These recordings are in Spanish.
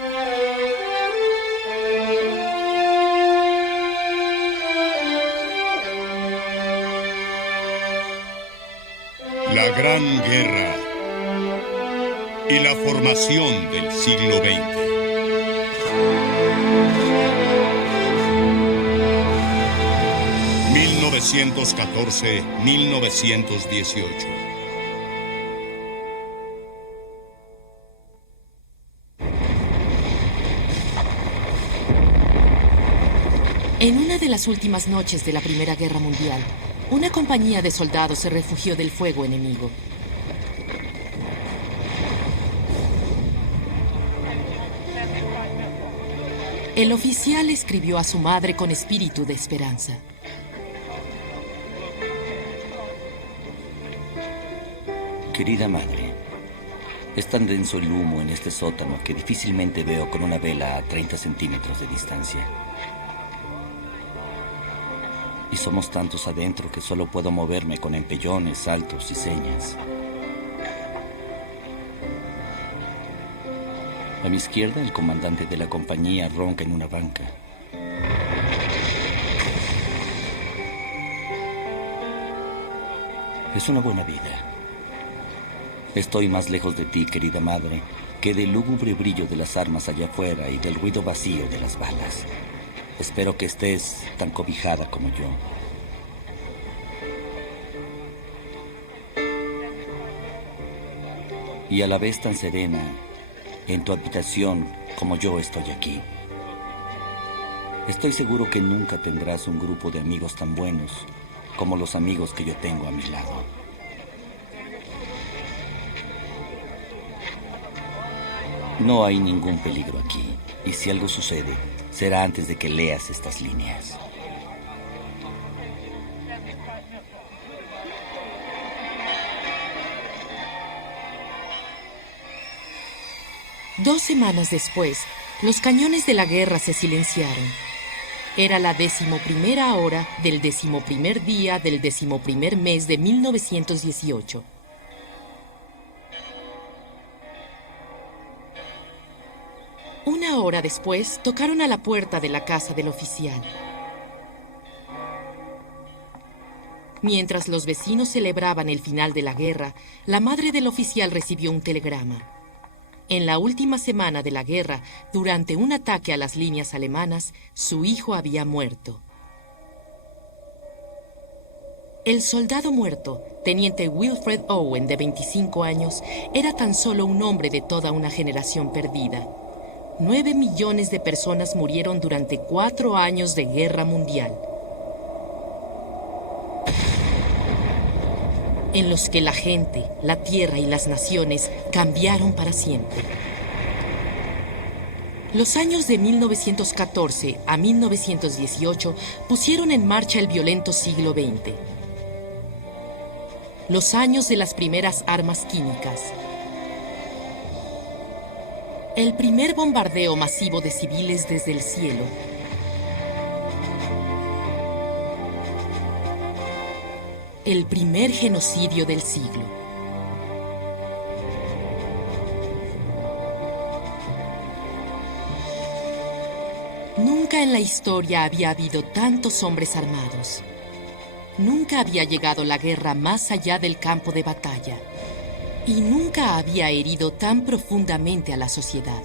La Gran Guerra y la formación del siglo XX. (1914-1918). En una de las últimas noches de la Primera Guerra Mundial, una compañía de soldados se refugió del fuego enemigo. El oficial escribió a su madre con espíritu de esperanza. Querida madre, es tan denso el humo en este sótano que difícilmente veo con una vela a 30 centímetros de distancia. Y somos tantos adentro que solo puedo moverme con empellones, saltos y señas. A mi izquierda, el comandante de la compañía ronca en una banca. Es una buena vida. Estoy más lejos de ti, querida madre, que del lúgubre brillo de las armas allá afuera y del ruido vacío de las balas. Espero que estés tan cobijada como yo. Y a la vez tan serena en tu habitación como yo estoy aquí. Estoy seguro que nunca tendrás un grupo de amigos tan buenos como los amigos que yo tengo a mi lado. No hay ningún peligro aquí, y si algo sucede, será antes de que leas estas líneas. Dos semanas después, los cañones de la guerra se silenciaron. Era la 11ª hora del 11º día del 11º mes de 1918. Una hora después, tocaron a la puerta de la casa del oficial. Mientras los vecinos celebraban el final de la guerra, la madre del oficial recibió un telegrama. En la última semana de la guerra, durante un ataque a las líneas alemanas, su hijo había muerto. El soldado muerto, teniente Wilfred Owen, de 25 años, era tan solo un hombre de toda una generación perdida. 9 millones de personas murieron durante 4 años de guerra mundial, en los que la gente, la tierra y las naciones cambiaron para siempre. Los años de 1914 a 1918 pusieron en marcha el violento siglo XX. Los años de las primeras armas químicas. El primer bombardeo masivo de civiles desde el cielo. El primer genocidio del siglo. Nunca en la historia había habido tantos hombres armados. Nunca había llegado la guerra más allá del campo de batalla. Y nunca había herido tan profundamente a la sociedad.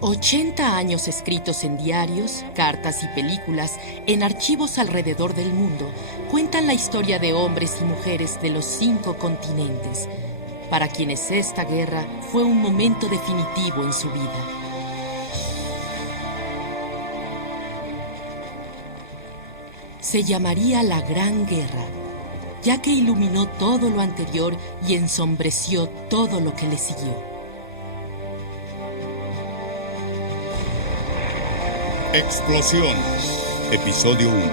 «80 años escritos en diarios, cartas y películas, en archivos alrededor del mundo, cuentan la historia de hombres y mujeres de los 5 continentes, para quienes esta guerra fue un momento definitivo en su vida. Se llamaría la Gran Guerra, ya que iluminó todo lo anterior y ensombreció todo lo que le siguió. Explosión, episodio 1.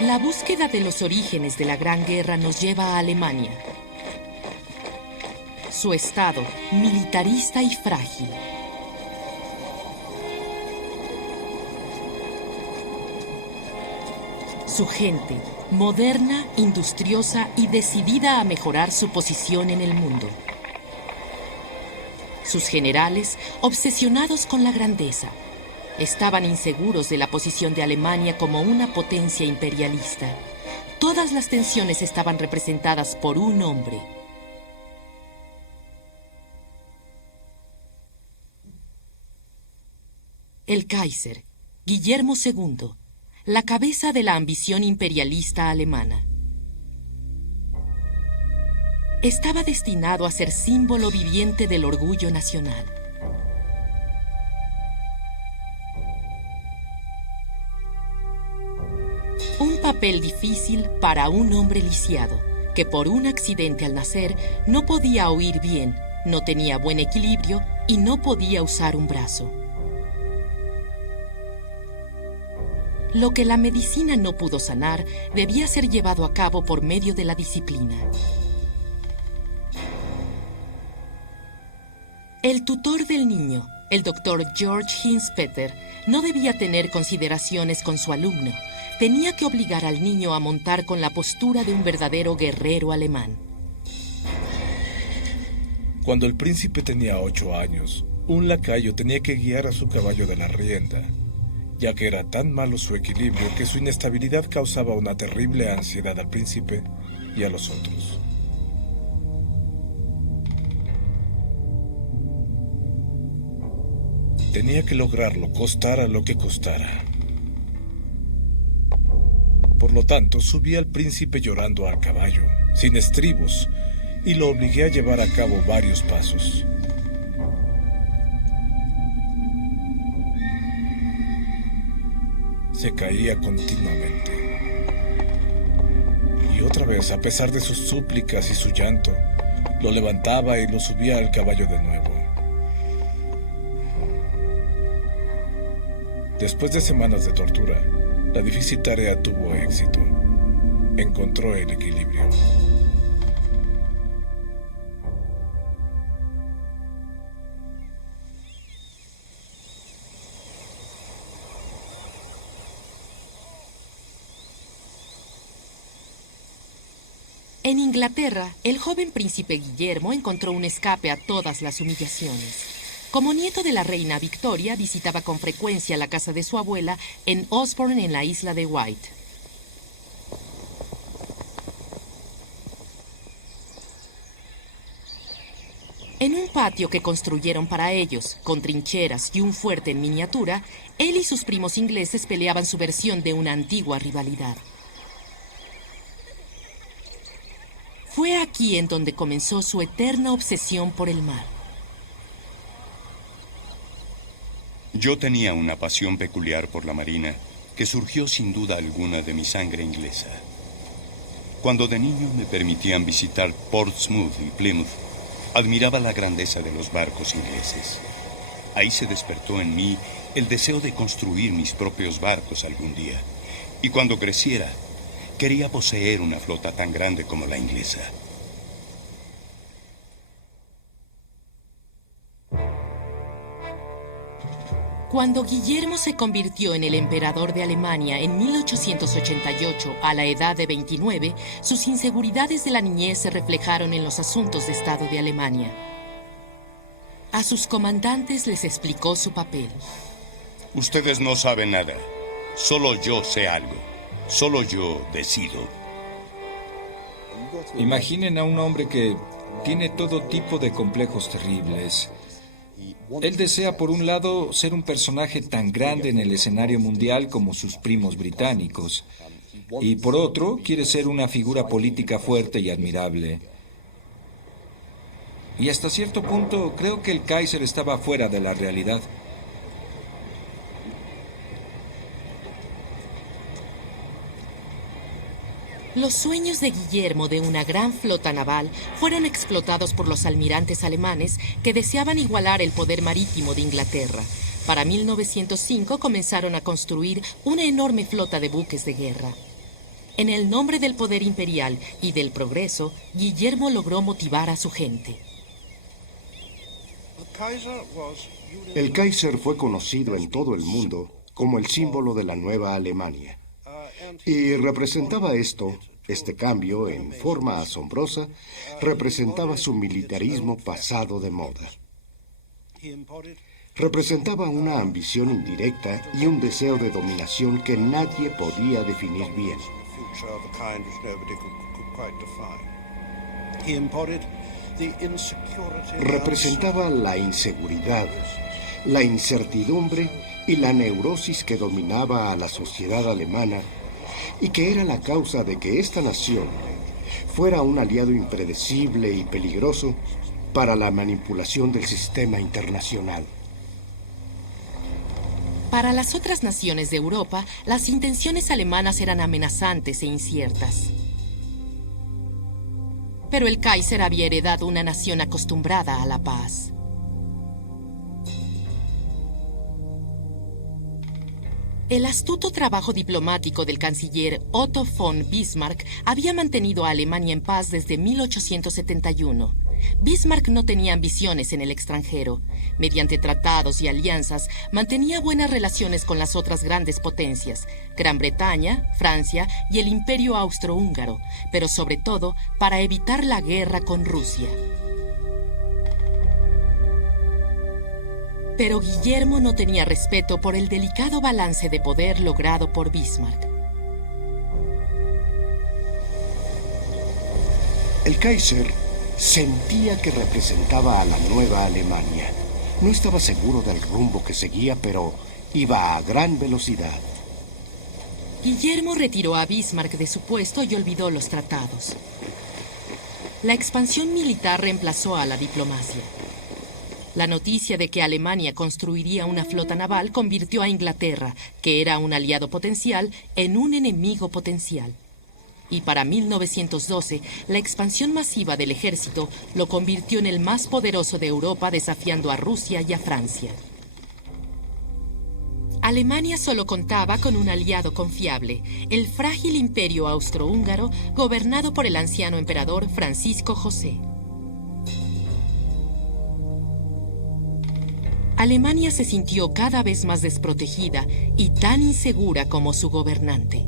La búsqueda de los orígenes de la Gran Guerra nos lleva a Alemania. Su estado, militarista y frágil. Su gente, moderna, industriosa y decidida a mejorar su posición en el mundo. Sus generales, obsesionados con la grandeza, estaban inseguros de la posición de Alemania como una potencia imperialista. Todas las tensiones estaban representadas por un hombre. El Kaiser, Guillermo II, la cabeza de la ambición imperialista alemana. Estaba destinado a ser símbolo viviente del orgullo nacional. Un papel difícil para un hombre lisiado, que por un accidente al nacer no podía oír bien, no tenía buen equilibrio y no podía usar un brazo. Lo que la medicina no pudo sanar debía ser llevado a cabo por medio de la disciplina. El tutor del niño, el doctor George Hinspeter, no debía tener consideraciones con su alumno. Tenía que obligar al niño a montar con la postura de un verdadero guerrero alemán. Cuando el príncipe tenía 8 años, un lacayo tenía que guiar a su caballo de la rienda, ya que era tan malo su equilibrio que su inestabilidad causaba una terrible ansiedad al príncipe y a los otros. Tenía que lograrlo, costara lo que costara. Por lo tanto, subí al príncipe llorando al caballo, sin estribos, y lo obligué a llevar a cabo varios pasos. Se caía continuamente. Y otra vez, a pesar de sus súplicas y su llanto, lo levantaba y lo subía al caballo de nuevo. Después de semanas de tortura, la difícil tarea tuvo éxito. Encontró el equilibrio. En Inglaterra, el joven príncipe Guillermo encontró un escape a todas las humillaciones. Como nieto de la reina Victoria, visitaba con frecuencia la casa de su abuela en Osborne, en la isla de Wight. En un patio que construyeron para ellos, con trincheras y un fuerte en miniatura, él y sus primos ingleses peleaban su versión de una antigua rivalidad. Fue aquí en donde comenzó su eterna obsesión por el mar. Yo tenía una pasión peculiar por la marina que surgió sin duda alguna de mi sangre inglesa. Cuando de niño me permitían visitar Portsmouth y Plymouth, admiraba la grandeza de los barcos ingleses. Ahí se despertó en mí el deseo de construir mis propios barcos algún día. Y cuando creciera, quería poseer una flota tan grande como la inglesa. Cuando Guillermo se convirtió en el emperador de Alemania en 1888, a la edad de 29, sus inseguridades de la niñez se reflejaron en los asuntos de Estado de Alemania. A sus comandantes les explicó su papel. Ustedes no saben nada. Solo yo sé algo. Solo yo decido. Imaginen a un hombre que tiene todo tipo de complejos terribles. Él desea, por un lado, ser un personaje tan grande en el escenario mundial como sus primos británicos. Y por otro, quiere ser una figura política fuerte y admirable. Y hasta cierto punto, creo que el Kaiser estaba fuera de la realidad. Los sueños de Guillermo de una gran flota naval fueron explotados por los almirantes alemanes que deseaban igualar el poder marítimo de Inglaterra. Para 1905 comenzaron a construir una enorme flota de buques de guerra. En el nombre del poder imperial y del progreso, Guillermo logró motivar a su gente. El Kaiser fue conocido en todo el mundo como el símbolo de la nueva Alemania. Y representaba este cambio en forma asombrosa, representaba su militarismo pasado de moda. Representaba una ambición indirecta y un deseo de dominación que nadie podía definir bien. Representaba la inseguridad, la incertidumbre y la neurosis que dominaba a la sociedad alemana y que era la causa de que esta nación fuera un aliado impredecible y peligroso para la manipulación del sistema internacional. Para las otras naciones de Europa, las intenciones alemanas eran amenazantes e inciertas. Pero el Kaiser había heredado una nación acostumbrada a la paz. El astuto trabajo diplomático del canciller Otto von Bismarck había mantenido a Alemania en paz desde 1871. Bismarck no tenía ambiciones en el extranjero. Mediante tratados y alianzas, mantenía buenas relaciones con las otras grandes potencias, Gran Bretaña, Francia y el Imperio Austrohúngaro, pero sobre todo para evitar la guerra con Rusia. Pero Guillermo no tenía respeto por el delicado balance de poder logrado por Bismarck. El Kaiser sentía que representaba a la nueva Alemania. No estaba seguro del rumbo que seguía, pero iba a gran velocidad. Guillermo retiró a Bismarck de su puesto y olvidó los tratados. La expansión militar reemplazó a la diplomacia. La noticia de que Alemania construiría una flota naval convirtió a Inglaterra, que era un aliado potencial, en un enemigo potencial. Y para 1912, la expansión masiva del ejército lo convirtió en el más poderoso de Europa, desafiando a Rusia y a Francia. Alemania solo contaba con un aliado confiable, el frágil imperio austrohúngaro, gobernado por el anciano emperador Francisco José. Alemania se sintió cada vez más desprotegida y tan insegura como su gobernante.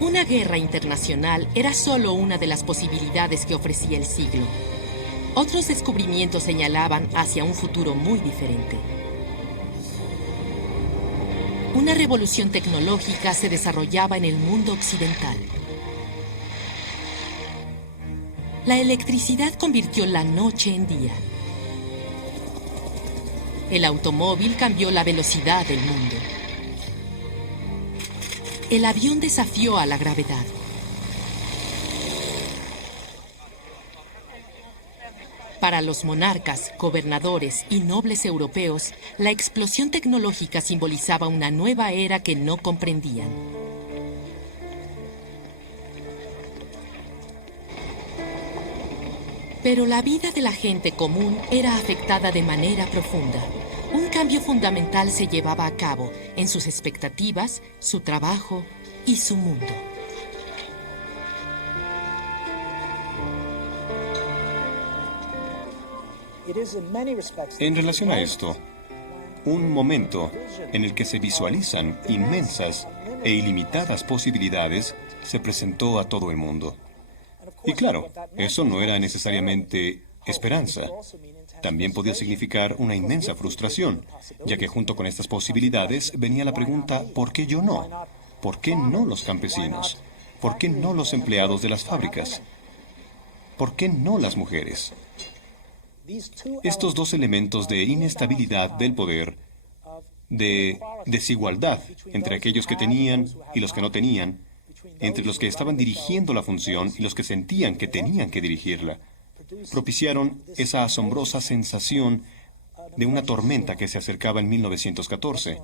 Una guerra internacional era solo una de las posibilidades que ofrecía el siglo. Otros descubrimientos señalaban hacia un futuro muy diferente. Una revolución tecnológica se desarrollaba en el mundo occidental. La electricidad convirtió la noche en día. El automóvil cambió la velocidad del mundo. El avión desafió a la gravedad. Para los monarcas, gobernadores y nobles europeos, la explosión tecnológica simbolizaba una nueva era que no comprendían. Pero la vida de la gente común era afectada de manera profunda. Un cambio fundamental se llevaba a cabo en sus expectativas, su trabajo y su mundo. En relación a esto, un momento en el que se visualizan inmensas e ilimitadas posibilidades se presentó a todo el mundo. Y claro, eso no era necesariamente esperanza. También podía significar una inmensa frustración, ya que junto con estas posibilidades venía la pregunta, ¿por qué yo no? ¿Por qué no los campesinos? ¿Por qué no los empleados de las fábricas? ¿Por qué no las mujeres? Estos dos elementos de inestabilidad del poder, de desigualdad entre aquellos que tenían y los que no tenían, entre los que estaban dirigiendo la función y los que sentían que tenían que dirigirla, propiciaron esa asombrosa sensación de una tormenta que se acercaba en 1914.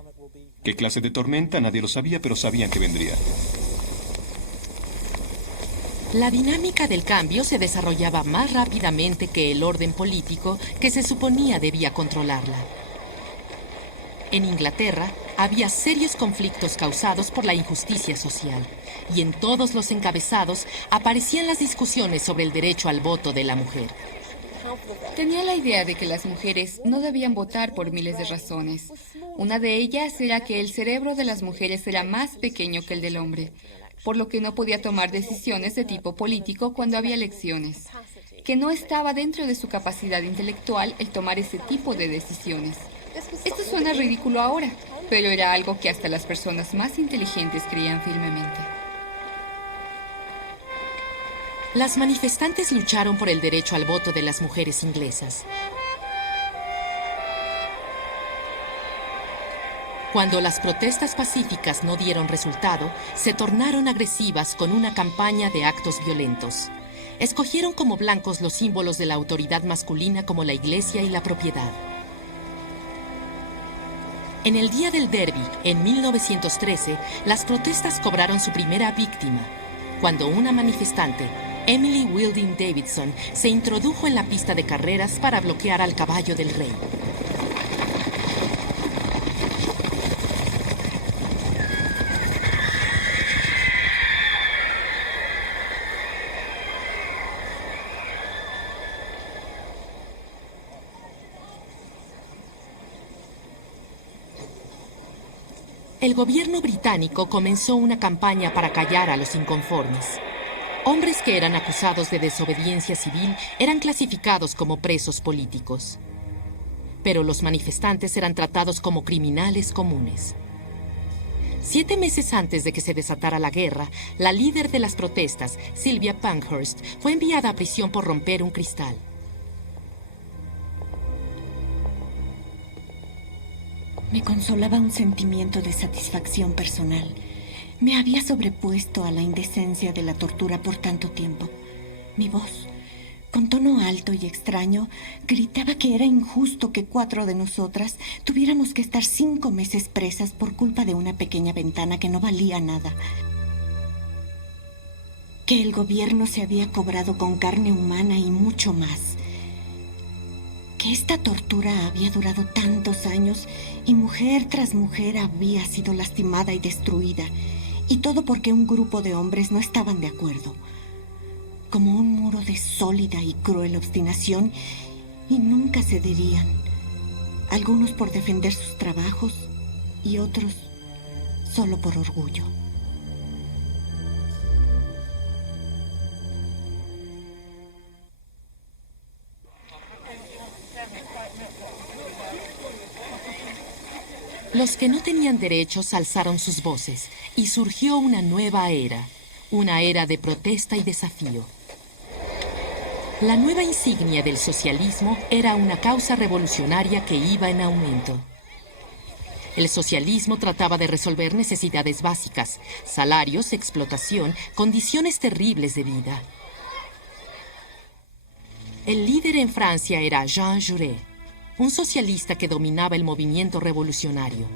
¿Qué clase de tormenta? Nadie lo sabía, pero sabían que vendría. La dinámica del cambio se desarrollaba más rápidamente que el orden político que se suponía debía controlarla. En Inglaterra había serios conflictos causados por la injusticia social. y en todos los encabezados aparecían las discusiones sobre el derecho al voto de la mujer. Tenía la idea de que las mujeres no debían votar por miles de razones. Una de ellas era que el cerebro de las mujeres era más pequeño que el del hombre, por lo que no podía tomar decisiones de tipo político cuando había elecciones, que no estaba dentro de su capacidad intelectual el tomar ese tipo de decisiones. Esto suena ridículo ahora, pero era algo que hasta las personas más inteligentes creían firmemente. Las manifestantes lucharon por el derecho al voto de las mujeres inglesas. Cuando las protestas pacíficas no dieron resultado, se tornaron agresivas con una campaña de actos violentos. Escogieron como blancos los símbolos de la autoridad masculina como la iglesia y la propiedad. En el día del Derby, en 1913, las protestas cobraron su primera víctima, cuando una manifestante, Emily Wilding Davidson, se introdujo en la pista de carreras para bloquear al caballo del rey. El gobierno británico comenzó una campaña para callar a los inconformes. Hombres que eran acusados de desobediencia civil eran clasificados como presos políticos. Pero los manifestantes eran tratados como criminales comunes. 7 meses antes de que se desatara la guerra, la líder de las protestas, Sylvia Pankhurst, fue enviada a prisión por romper un cristal. Me consolaba un sentimiento de satisfacción personal. Me había sobrepuesto a la indecencia de la tortura por tanto tiempo. Mi voz, con tono alto y extraño, gritaba que era injusto que 4 de nosotras tuviéramos que estar 5 meses presas por culpa de una pequeña ventana que no valía nada. Que el gobierno se había cobrado con carne humana y mucho más. Que esta tortura había durado tantos años y mujer tras mujer había sido lastimada y destruida. Y todo porque un grupo de hombres no estaban de acuerdo. Como un muro de sólida y cruel obstinación, y nunca cederían. Algunos por defender sus trabajos y otros solo por orgullo. Los que no tenían derechos alzaron sus voces y surgió una nueva era, una era de protesta y desafío. La nueva insignia del socialismo era una causa revolucionaria que iba en aumento. El socialismo trataba de resolver necesidades básicas, salarios, explotación, condiciones terribles de vida. El líder en Francia era Jean Jaurès, un socialista que dominaba el movimiento revolucionario.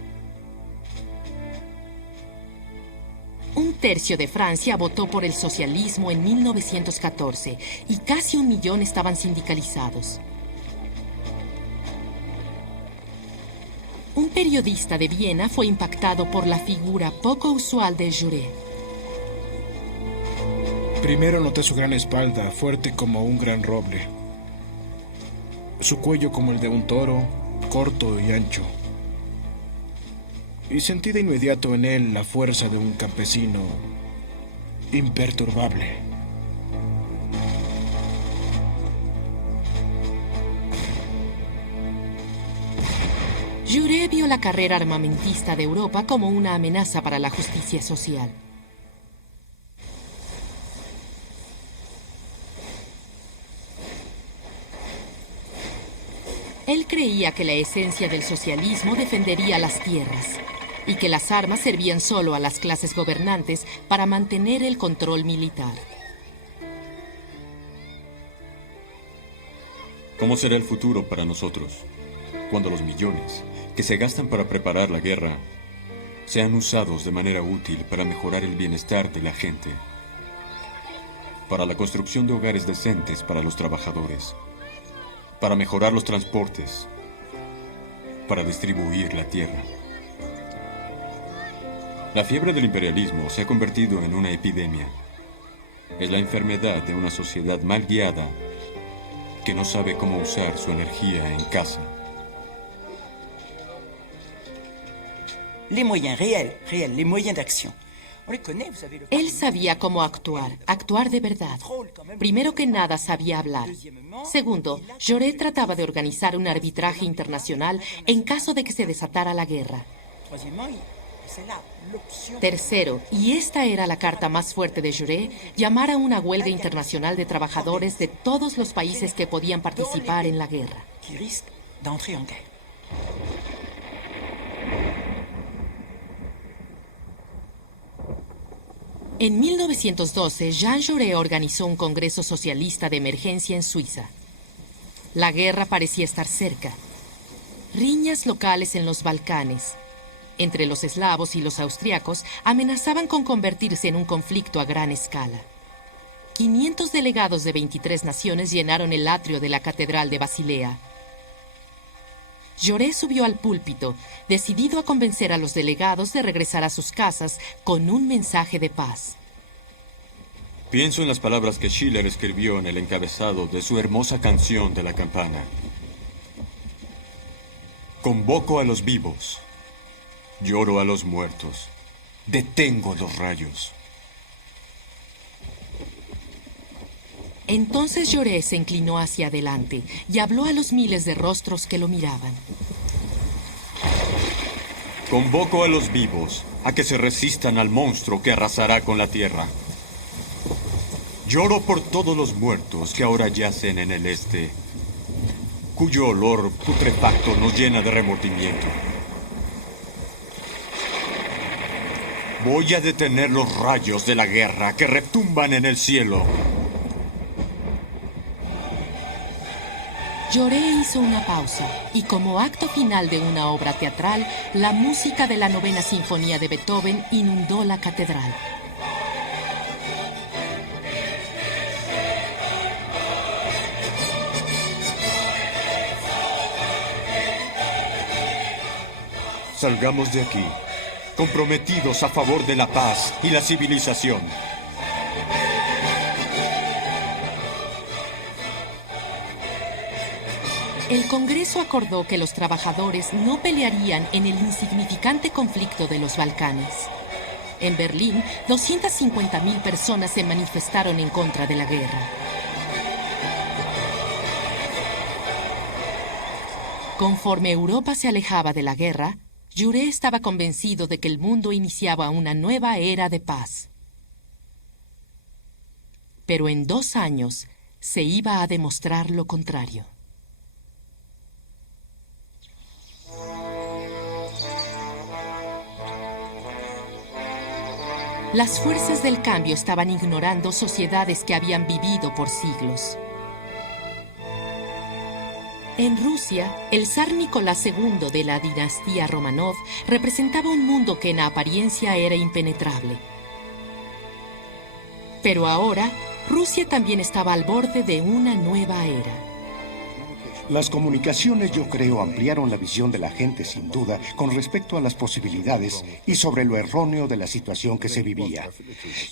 1/3 de Francia votó por el socialismo en 1914 y casi 1 millón estaban sindicalizados. Un periodista de Viena fue impactado por la figura poco usual de Jaurès. Primero noté su gran espalda, fuerte como un gran roble. Su cuello como el de un toro, corto y ancho. Y sentí de inmediato en él la fuerza de un campesino imperturbable. Jaurès vio la carrera armamentista de Europa como una amenaza para la justicia social. Él creía que la esencia del socialismo defendería las tierras y que las armas servían solo a las clases gobernantes para mantener el control militar. ¿Cómo será el futuro para nosotros cuando los millones que se gastan para preparar la guerra sean usados de manera útil para mejorar el bienestar de la gente, para la construcción de hogares decentes para los trabajadores, para mejorar los transportes, para distribuir la tierra? La fiebre del imperialismo se ha convertido en una epidemia. Es la enfermedad de una sociedad mal guiada que no sabe cómo usar su energía en casa. Les moyens réels, les moyens d'action. Él sabía cómo actuar de verdad. Primero que nada, sabía hablar. Segundo, Jaurès trataba de organizar un arbitraje internacional en caso de que se desatara la guerra. Tercero, y esta era la carta más fuerte de Jaurès, llamar a una huelga internacional de trabajadores de todos los países que podían participar en la guerra. En 1912, Jean Jaurès organizó un congreso socialista de emergencia en Suiza. La guerra parecía estar cerca. Riñas locales en los Balcanes, entre los eslavos y los austriacos, amenazaban con convertirse en un conflicto a gran escala. 500 delegados de 23 naciones llenaron el atrio de la Catedral de Basilea. Jaurès subió al púlpito, decidido a convencer a los delegados de regresar a sus casas con un mensaje de paz. Pienso en las palabras que Schiller escribió en el encabezado de su hermosa canción de la campana. Convoco a los vivos, lloro a los muertos, detengo los rayos. Entonces Jaurès se inclinó hacia adelante y habló a los miles de rostros que lo miraban. Convoco a los vivos a que se resistan al monstruo que arrasará con la tierra. Lloro por todos los muertos que ahora yacen en el este, cuyo olor putrefacto nos llena de remordimiento. Voy a detener los rayos de la guerra que retumban en el cielo. Jaurès hizo una pausa y, como acto final de una obra teatral, la música de la Novena Sinfonía de Beethoven inundó la catedral. Salgamos de aquí, comprometidos a favor de la paz y la civilización. El Congreso acordó que los trabajadores no pelearían en el insignificante conflicto de los Balcanes. En Berlín, 250.000 personas se manifestaron en contra de la guerra. Conforme Europa se alejaba de la guerra, Jaurès estaba convencido de que el mundo iniciaba una nueva era de paz. Pero en 2 años se iba a demostrar lo contrario. Las fuerzas del cambio estaban ignorando sociedades que habían vivido por siglos. En Rusia, el zar Nicolás II de la dinastía Romanov representaba un mundo que en apariencia era impenetrable. Pero ahora, Rusia también estaba al borde de una nueva era. Las comunicaciones, yo creo, ampliaron la visión de la gente, sin duda, con respecto a las posibilidades y sobre lo erróneo de la situación que se vivía.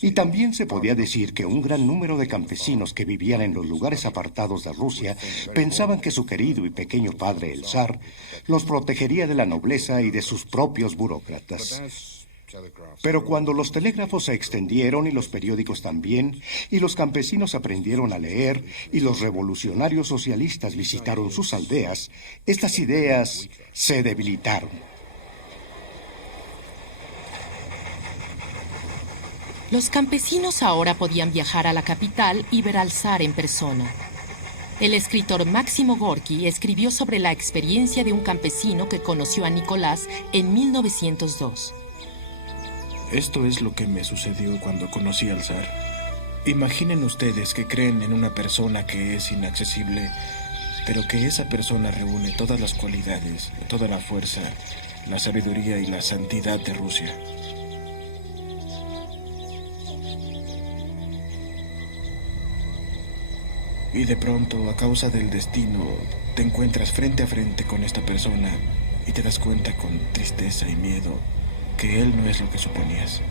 Y también se podía decir que un gran número de campesinos que vivían en los lugares apartados de Rusia pensaban que su querido y pequeño padre, el zar, los protegería de la nobleza y de sus propios burócratas. Pero cuando los telégrafos se extendieron y los periódicos también, y los campesinos aprendieron a leer y los revolucionarios socialistas visitaron sus aldeas, estas ideas se debilitaron. Los campesinos ahora podían viajar a la capital y ver al zar en persona. El escritor Máximo Gorki escribió sobre la experiencia de un campesino que conoció a Nicolás en 1902. Esto es lo que me sucedió cuando conocí al zar. Imaginen ustedes que creen en una persona que es inaccesible, pero que esa persona reúne todas las cualidades, toda la fuerza, la sabiduría y la santidad de Rusia. Y de pronto, a causa del destino, te encuentras frente a frente con esta persona y te das cuenta con tristeza y miedo que él no es lo que suponías.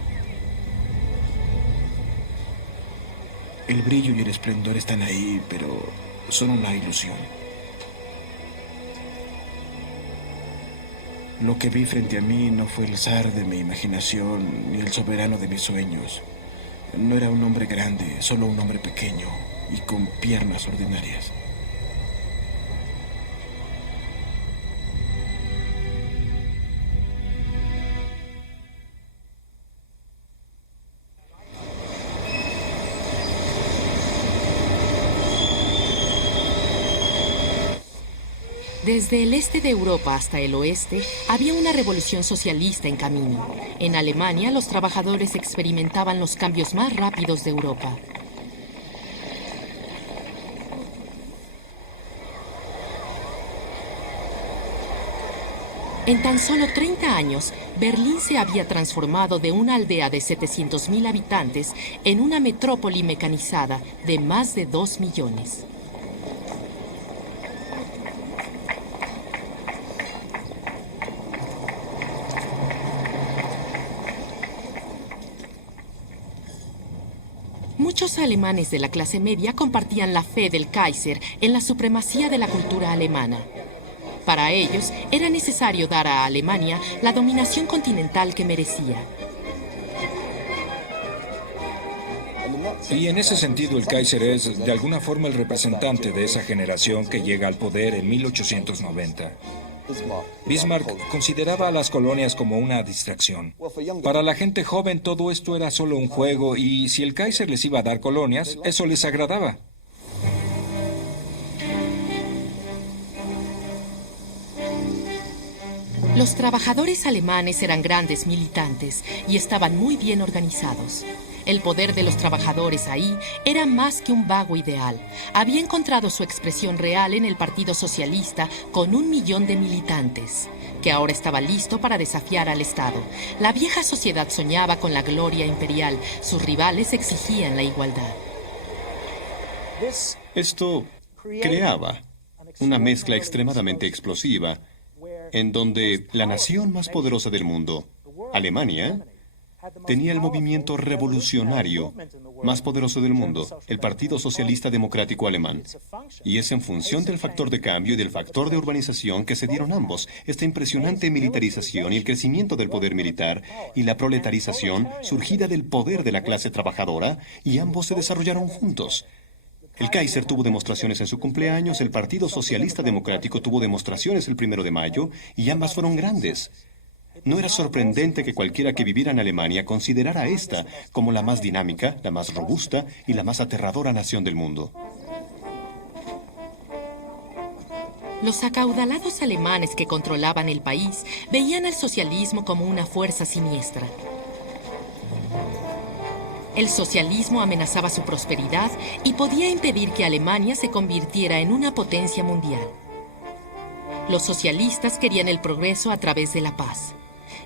El brillo y el esplendor están ahí, pero son una ilusión. Lo que vi frente a mí no fue el zar de mi imaginación ni el soberano de mis sueños. No era un hombre grande, solo un hombre pequeño y con piernas ordinarias. Desde el este de Europa hasta el oeste, había una revolución socialista en camino. En Alemania, los trabajadores experimentaban los cambios más rápidos de Europa. En tan solo 30 años, Berlín se había transformado de una aldea de 700.000 habitantes en una metrópoli mecanizada de más de 2 millones. Muchos alemanes de la clase media compartían la fe del Kaiser en la supremacía de la cultura alemana. Para ellos, era necesario dar a Alemania la dominación continental que merecía. Y en ese sentido, el Kaiser es, de alguna forma, el representante de esa generación que llega al poder en 1890. Bismarck consideraba a las colonias como una distracción. Para la gente joven todo esto era solo un juego y si el Kaiser les iba a dar colonias, eso les agradaba. Los trabajadores alemanes eran grandes militantes y estaban muy bien organizados. El poder de los trabajadores ahí era más que un vago ideal. Había encontrado su expresión real en el Partido Socialista con 1 millón de militantes, que ahora estaba listo para desafiar al Estado. La vieja sociedad soñaba con la gloria imperial. Sus rivales exigían la igualdad. Esto creaba una mezcla extremadamente explosiva en donde la nación más poderosa del mundo, Alemania, tenía el movimiento revolucionario más poderoso del mundo, el Partido Socialista Democrático Alemán. Y es en función del factor de cambio y del factor de urbanización que se dieron ambos, esta impresionante militarización y el crecimiento del poder militar y la proletarización surgida del poder de la clase trabajadora, y ambos se desarrollaron juntos. El Kaiser tuvo demostraciones en su cumpleaños, el Partido Socialista Democrático tuvo demostraciones el 1 de mayo, y ambas fueron grandes. No era sorprendente que cualquiera que viviera en Alemania considerara esta como la más dinámica, la más robusta y la más aterradora nación del mundo. Los acaudalados alemanes que controlaban el país veían al socialismo como una fuerza siniestra. El socialismo amenazaba su prosperidad y podía impedir que Alemania se convirtiera en una potencia mundial. Los socialistas querían el progreso a través de la paz.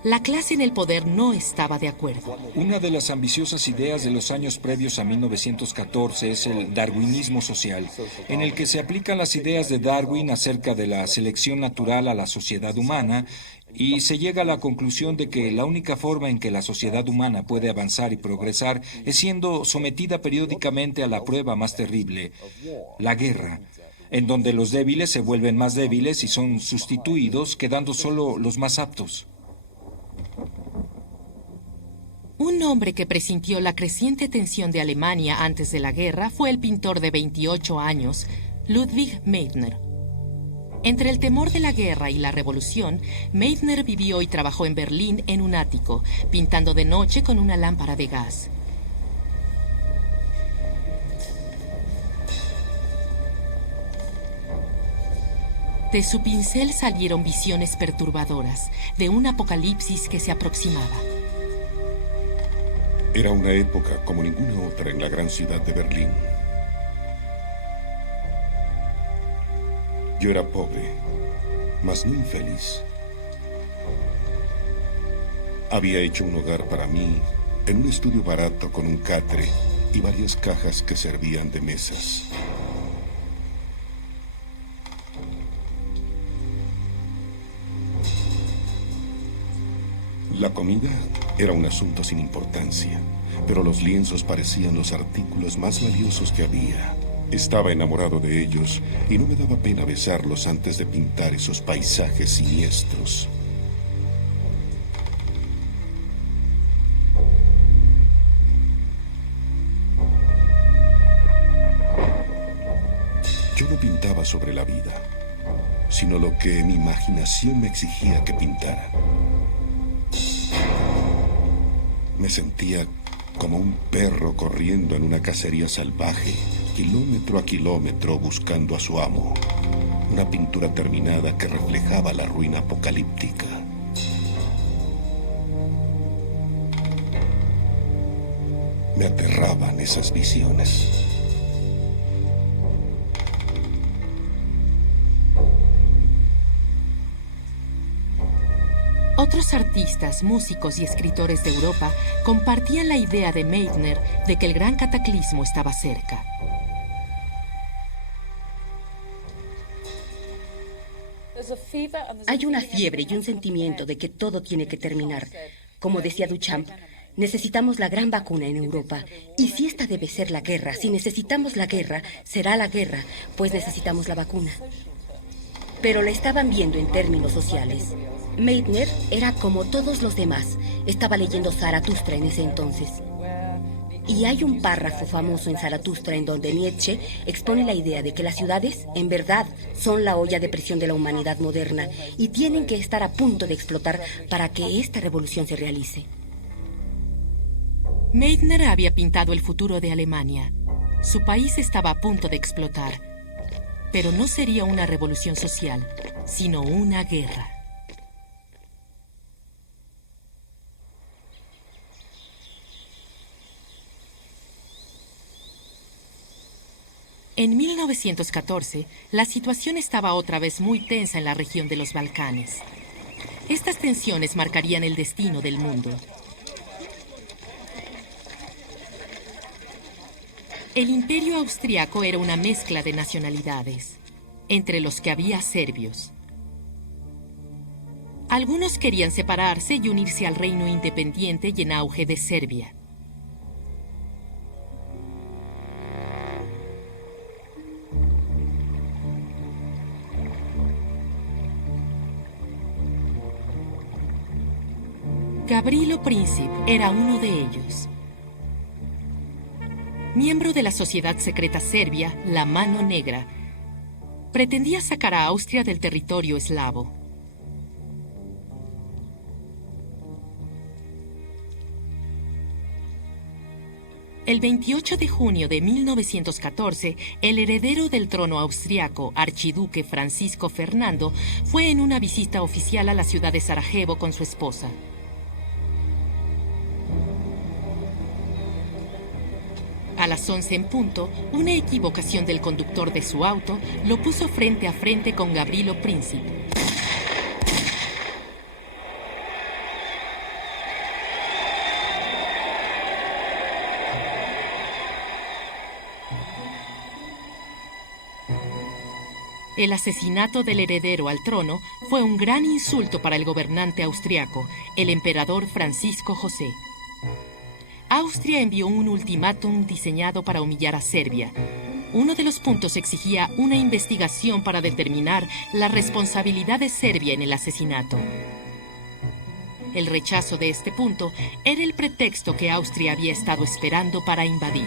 La clase en el poder no estaba de acuerdo. Una de las ambiciosas ideas de los años previos a 1914 es el darwinismo social, en el que se aplican las ideas de Darwin acerca de la selección natural a la sociedad humana y se llega a la conclusión de que la única forma en que la sociedad humana puede avanzar y progresar es siendo sometida periódicamente a la prueba más terrible, la guerra, en donde los débiles se vuelven más débiles y son sustituidos, quedando solo los más aptos. Un hombre que presintió la creciente tensión de Alemania antes de la guerra fue el pintor de 28 años, Ludwig Meitner. Entre el temor de la guerra y la revolución, Meitner vivió y trabajó en Berlín en un ático, pintando de noche con una lámpara de gas. De su pincel salieron visiones perturbadoras de un apocalipsis que se aproximaba. Era una época como ninguna otra en la gran ciudad de Berlín. Yo era pobre, mas no infeliz. Había hecho un hogar para mí en un estudio barato con un catre y varias cajas que servían de mesas. La comida era un asunto sin importancia, pero los lienzos parecían los artículos más valiosos que había. Estaba enamorado de ellos y no me daba pena besarlos antes de pintar esos paisajes siniestros. Yo no pintaba sobre la vida, sino lo que mi imaginación me exigía que pintara. Me sentía como un perro corriendo en una cacería salvaje, kilómetro a kilómetro buscando a su amo. Una pintura terminada que reflejaba la ruina apocalíptica. Me aterraban esas visiones. Otros artistas, músicos y escritores de Europa compartían la idea de Meitner de que el gran cataclismo estaba cerca. Hay una fiebre y un sentimiento de que todo tiene que terminar. Como decía Duchamp, necesitamos la gran vacuna en Europa. Y si esta debe ser la guerra, si necesitamos la guerra, será la guerra, pues necesitamos la vacuna. Pero la estaban viendo en términos sociales. Meitner era como todos los demás. Estaba leyendo Zaratustra en ese entonces. Y hay un párrafo famoso en Zaratustra en donde Nietzsche expone la idea de que las ciudades, en verdad, son la olla de presión de la humanidad moderna y tienen que estar a punto de explotar para que esta revolución se realice. Meitner había pintado el futuro de Alemania. Su país estaba a punto de explotar. Pero no sería una revolución social, sino una guerra. En 1914, la situación estaba otra vez muy tensa en la región de los Balcanes. Estas tensiones marcarían el destino del mundo. El imperio austriaco era una mezcla de nacionalidades, entre los que había serbios. Algunos querían separarse y unirse al reino independiente y en auge de Serbia. Gavrilo Princip era uno de ellos. Miembro de la sociedad secreta serbia, la Mano Negra, pretendía sacar a Austria del territorio eslavo. El 28 de junio de 1914, el heredero del trono austriaco, archiduque Francisco Fernando, fue en una visita oficial a la ciudad de Sarajevo con su esposa. A las 11 en punto, una equivocación del conductor de su auto lo puso frente a frente con Gavrilo Princip. El asesinato del heredero al trono fue un gran insulto para el gobernante austriaco, el emperador Francisco José. Austria envió un ultimátum diseñado para humillar a Serbia. Uno de los puntos exigía una investigación para determinar la responsabilidad de Serbia en el asesinato. El rechazo de este punto era el pretexto que Austria había estado esperando para invadir.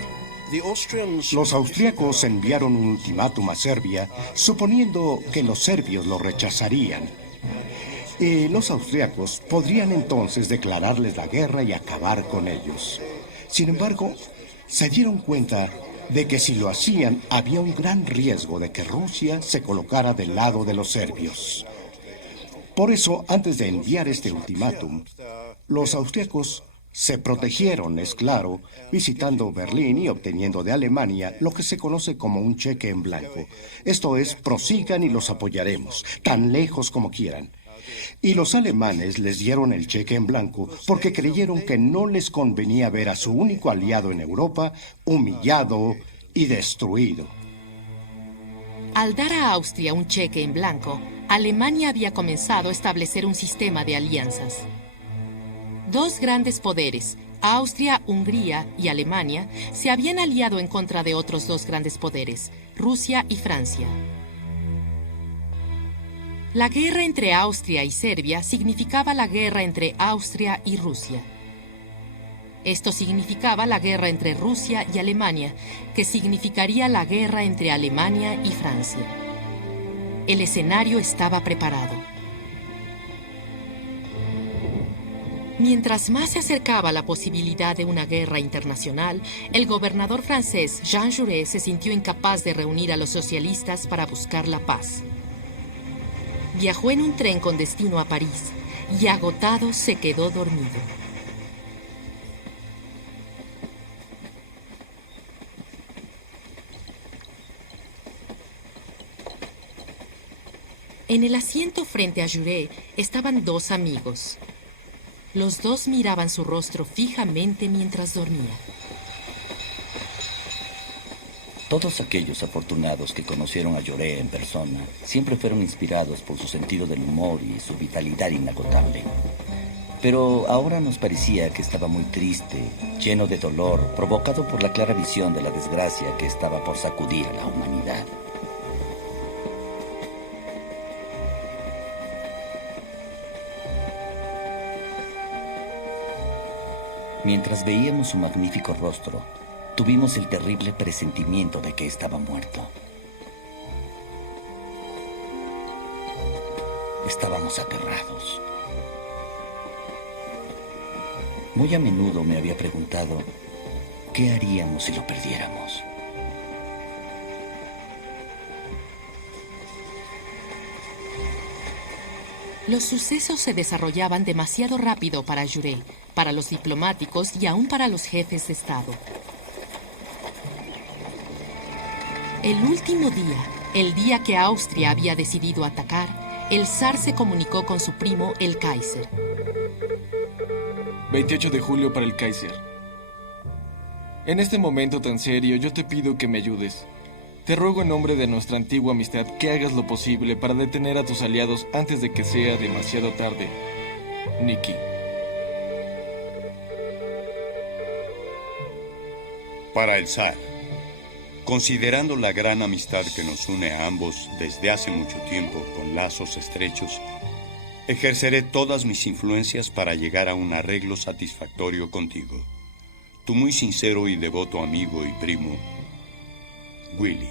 Los austríacos enviaron un ultimátum a Serbia, suponiendo que los serbios lo rechazarían. Y los austríacos podrían entonces declararles la guerra y acabar con ellos. Sin embargo, se dieron cuenta de que si lo hacían, había un gran riesgo de que Rusia se colocara del lado de los serbios. Por eso, antes de enviar este ultimátum, los austríacos se protegieron, es claro, visitando Berlín y obteniendo de Alemania lo que se conoce como un cheque en blanco. Esto es, prosigan y los apoyaremos, tan lejos como quieran. Y los alemanes les dieron el cheque en blanco porque creyeron que no les convenía ver a su único aliado en Europa humillado y destruido. Al dar a Austria un cheque en blanco, Alemania había comenzado a establecer un sistema de alianzas. Dos grandes poderes, Austria, Hungría y Alemania, se habían aliado en contra de otros dos grandes poderes, Rusia y Francia. La guerra entre Austria y Serbia significaba la guerra entre Austria y Rusia. Esto significaba la guerra entre Rusia y Alemania, que significaría la guerra entre Alemania y Francia. El escenario estaba preparado. Mientras más se acercaba la posibilidad de una guerra internacional, el gobernador francés Jean Jaurès se sintió incapaz de reunir a los socialistas para buscar la paz. Viajó en un tren con destino a París y agotado se quedó dormido. En el asiento frente a Jaurès estaban dos amigos. Los dos miraban su rostro fijamente mientras dormía. Todos aquellos afortunados que conocieron a Jaurès en persona siempre fueron inspirados por su sentido del humor y su vitalidad inagotable. Pero ahora nos parecía que estaba muy triste, lleno de dolor, provocado por la clara visión de la desgracia que estaba por sacudir a la humanidad. Mientras veíamos su magnífico rostro, tuvimos el terrible presentimiento de que estaba muerto. Estábamos aterrados. Muy a menudo me había preguntado, ¿qué haríamos si lo perdiéramos? Los sucesos se desarrollaban demasiado rápido para Jaurès, para los diplomáticos y aún para los jefes de Estado. El último día, el día que Austria había decidido atacar, el zar se comunicó con su primo, el Kaiser. 28 de julio para el Kaiser. En este momento tan serio, yo te pido que me ayudes. Te ruego en nombre de nuestra antigua amistad que hagas lo posible para detener a tus aliados antes de que sea demasiado tarde. Nikki. Para el zar, considerando la gran amistad que nos une a ambos desde hace mucho tiempo con lazos estrechos, ejerceré todas mis influencias para llegar a un arreglo satisfactorio contigo. Tu muy sincero y devoto amigo y primo, Willy.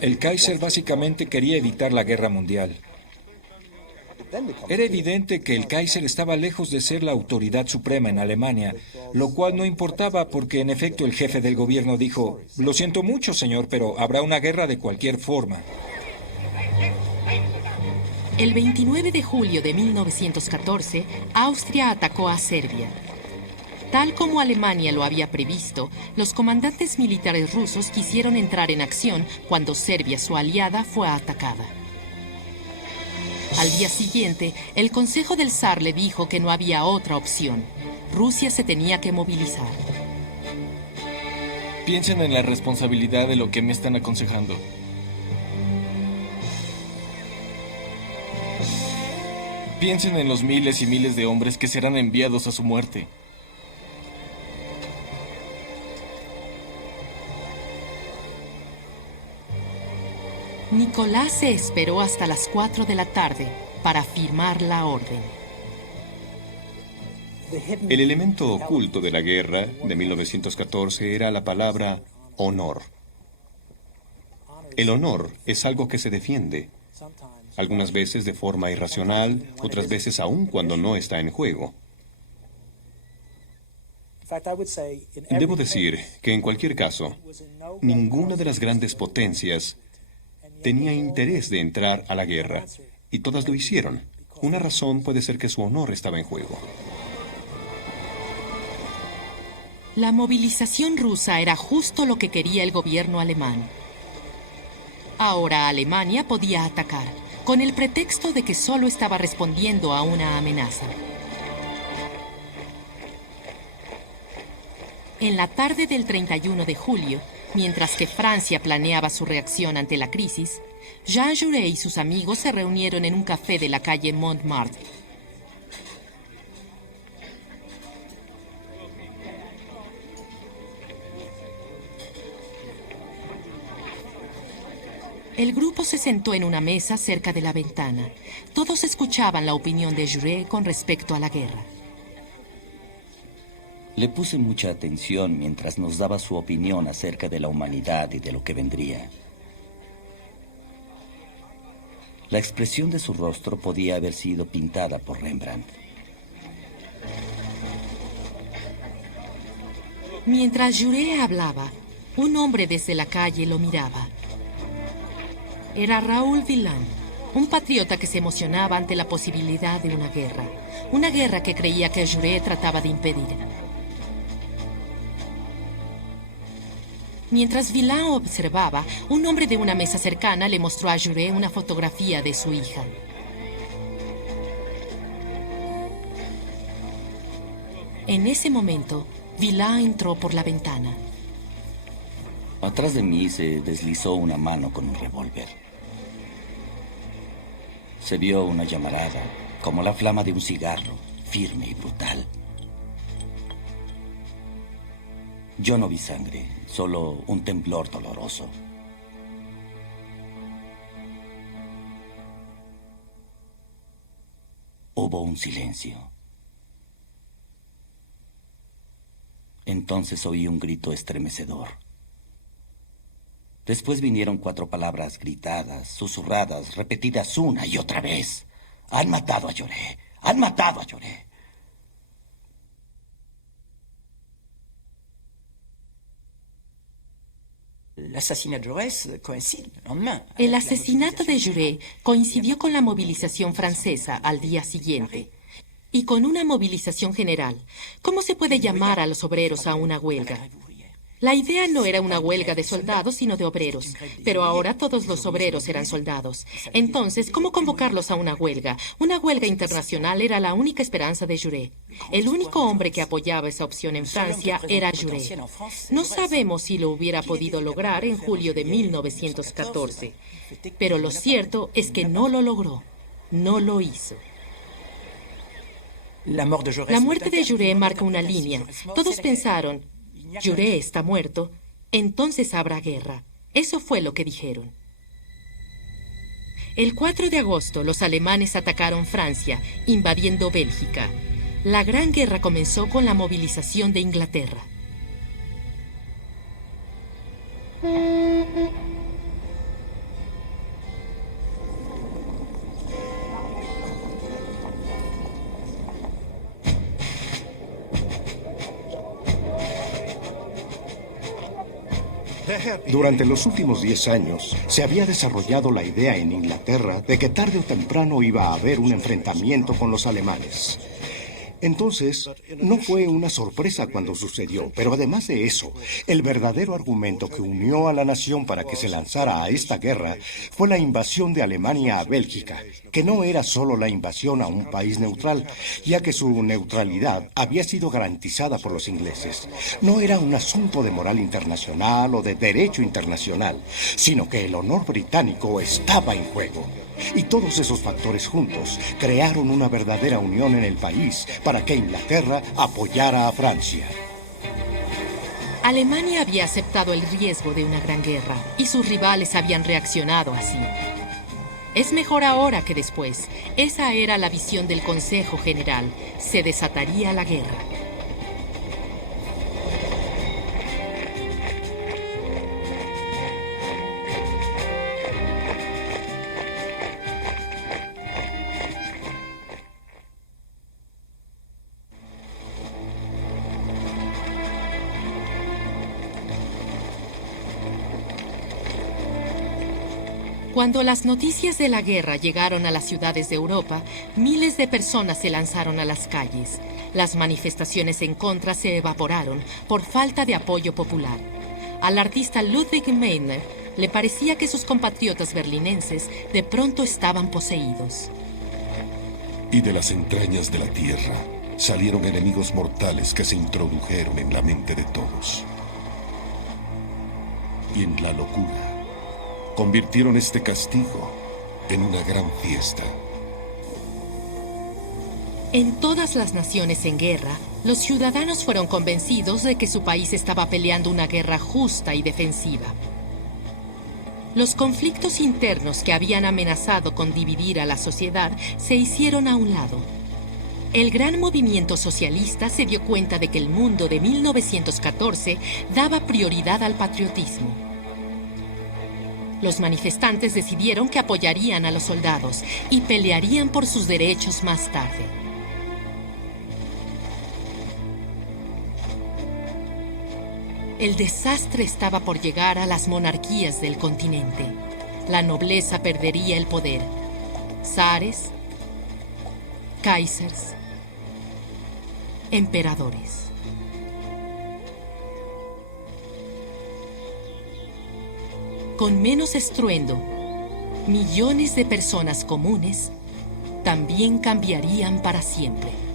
El Kaiser básicamente quería evitar la guerra mundial. Era evidente que el Kaiser estaba lejos de ser la autoridad suprema en Alemania, lo cual no importaba porque en efecto el jefe del gobierno dijo, lo siento mucho, señor, pero habrá una guerra de cualquier forma. El 29 de julio de 1914, Austria atacó a Serbia. Tal como Alemania lo había previsto, los comandantes militares rusos quisieron entrar en acción cuando Serbia, su aliada, fue atacada. Al día siguiente, el Consejo del Zar le dijo que no había otra opción. Rusia se tenía que movilizar. Piensen en la responsabilidad de lo que me están aconsejando. Piensen en los miles y miles de hombres que serán enviados a su muerte. Nicolás se esperó hasta las 4 de la tarde para firmar la orden. El elemento oculto de la guerra de 1914 era la palabra honor. El honor es algo que se defiende, algunas veces de forma irracional, otras veces aún cuando no está en juego. Debo decir que en cualquier caso, ninguna de las grandes potencias tenía interés de entrar a la guerra, y todas lo hicieron. Una razón puede ser que su honor estaba en juego. La movilización rusa era justo lo que quería el gobierno alemán. Ahora Alemania podía atacar, con el pretexto de que solo estaba respondiendo a una amenaza. En la tarde del 31 de julio, Mientras que Francia planeaba su reacción ante la crisis, Jean Jaurès y sus amigos se reunieron en un café de la calle Montmartre. El grupo se sentó en una mesa cerca de la ventana. Todos escuchaban la opinión de Jaurès con respecto a la guerra. Le puse mucha atención mientras nos daba su opinión acerca de la humanidad y de lo que vendría. La expresión de su rostro podía haber sido pintada por Rembrandt. Mientras Jaurès hablaba, un hombre desde la calle lo miraba. Era Raoul Villain, un patriota que se emocionaba ante la posibilidad de una guerra que creía que Jaurès trataba de impedir. Mientras Villain observaba, un hombre de una mesa cercana le mostró a Jaurès una fotografía de su hija. En ese momento, Villain entró por la ventana. Atrás de mí se deslizó una mano con un revólver. Se vio una llamarada, como la flama de un cigarro, firme y brutal. Yo no vi sangre, solo un temblor doloroso. Hubo un silencio. Entonces oí un grito estremecedor. Después vinieron 4 palabras gritadas, susurradas, repetidas una y otra vez. Han matado a Jaurès. Han matado a Jaurès. El asesinato de Jaurès coincidió con la movilización francesa al día siguiente y con una movilización general. ¿Cómo se puede llamar a los obreros a una huelga? La idea no era una huelga de soldados, sino de obreros. Pero ahora todos los obreros eran soldados. Entonces, ¿cómo convocarlos a una huelga? Una huelga internacional era la única esperanza de Jaurès. El único hombre que apoyaba esa opción en Francia era Jaurès. No sabemos si lo hubiera podido lograr en julio de 1914. Pero lo cierto es que no lo logró. No lo hizo. La muerte de Jaurès marca una línea. Todos pensaron, Jaurès está muerto, entonces habrá guerra. Eso fue lo que dijeron. El 4 de agosto, los alemanes atacaron Francia, invadiendo Bélgica. La Gran Guerra comenzó con la movilización de Inglaterra. Durante los últimos 10 años, se había desarrollado la idea en Inglaterra de que tarde o temprano iba a haber un enfrentamiento con los alemanes. Entonces, no fue una sorpresa cuando sucedió, pero además de eso, el verdadero argumento que unió a la nación para que se lanzara a esta guerra fue la invasión de Alemania a Bélgica, que no era solo la invasión a un país neutral, ya que su neutralidad había sido garantizada por los ingleses. No era un asunto de moral internacional o de derecho internacional, sino que el honor británico estaba en juego. Y todos esos factores juntos crearon una verdadera unión en el país para que Inglaterra apoyara a Francia. Alemania había aceptado el riesgo de una gran guerra y sus rivales habían reaccionado así. Es mejor ahora que después. Esa era la visión del Consejo General. Se desataría la guerra. Cuando las noticias de la guerra llegaron a las ciudades de Europa, miles de personas se lanzaron a las calles. Las manifestaciones en contra se evaporaron por falta de apoyo popular. Al artista Ludwig Meiner le parecía que sus compatriotas berlinenses de pronto estaban poseídos. Y de las entrañas de la tierra salieron enemigos mortales que se introdujeron en la mente de todos. y en la locura convirtieron este castigo en una gran fiesta. En todas las naciones en guerra, los ciudadanos fueron convencidos de que su país estaba peleando una guerra justa y defensiva. Los conflictos internos que habían amenazado con dividir a la sociedad se hicieron a un lado. El gran movimiento socialista se dio cuenta de que el mundo de 1914 daba prioridad al patriotismo. Los manifestantes decidieron que apoyarían a los soldados y pelearían por sus derechos más tarde. El desastre estaba por llegar a las monarquías del continente. La nobleza perdería el poder. Zares, kaisers, emperadores. Con menos estruendo, millones de personas comunes también cambiarían para siempre.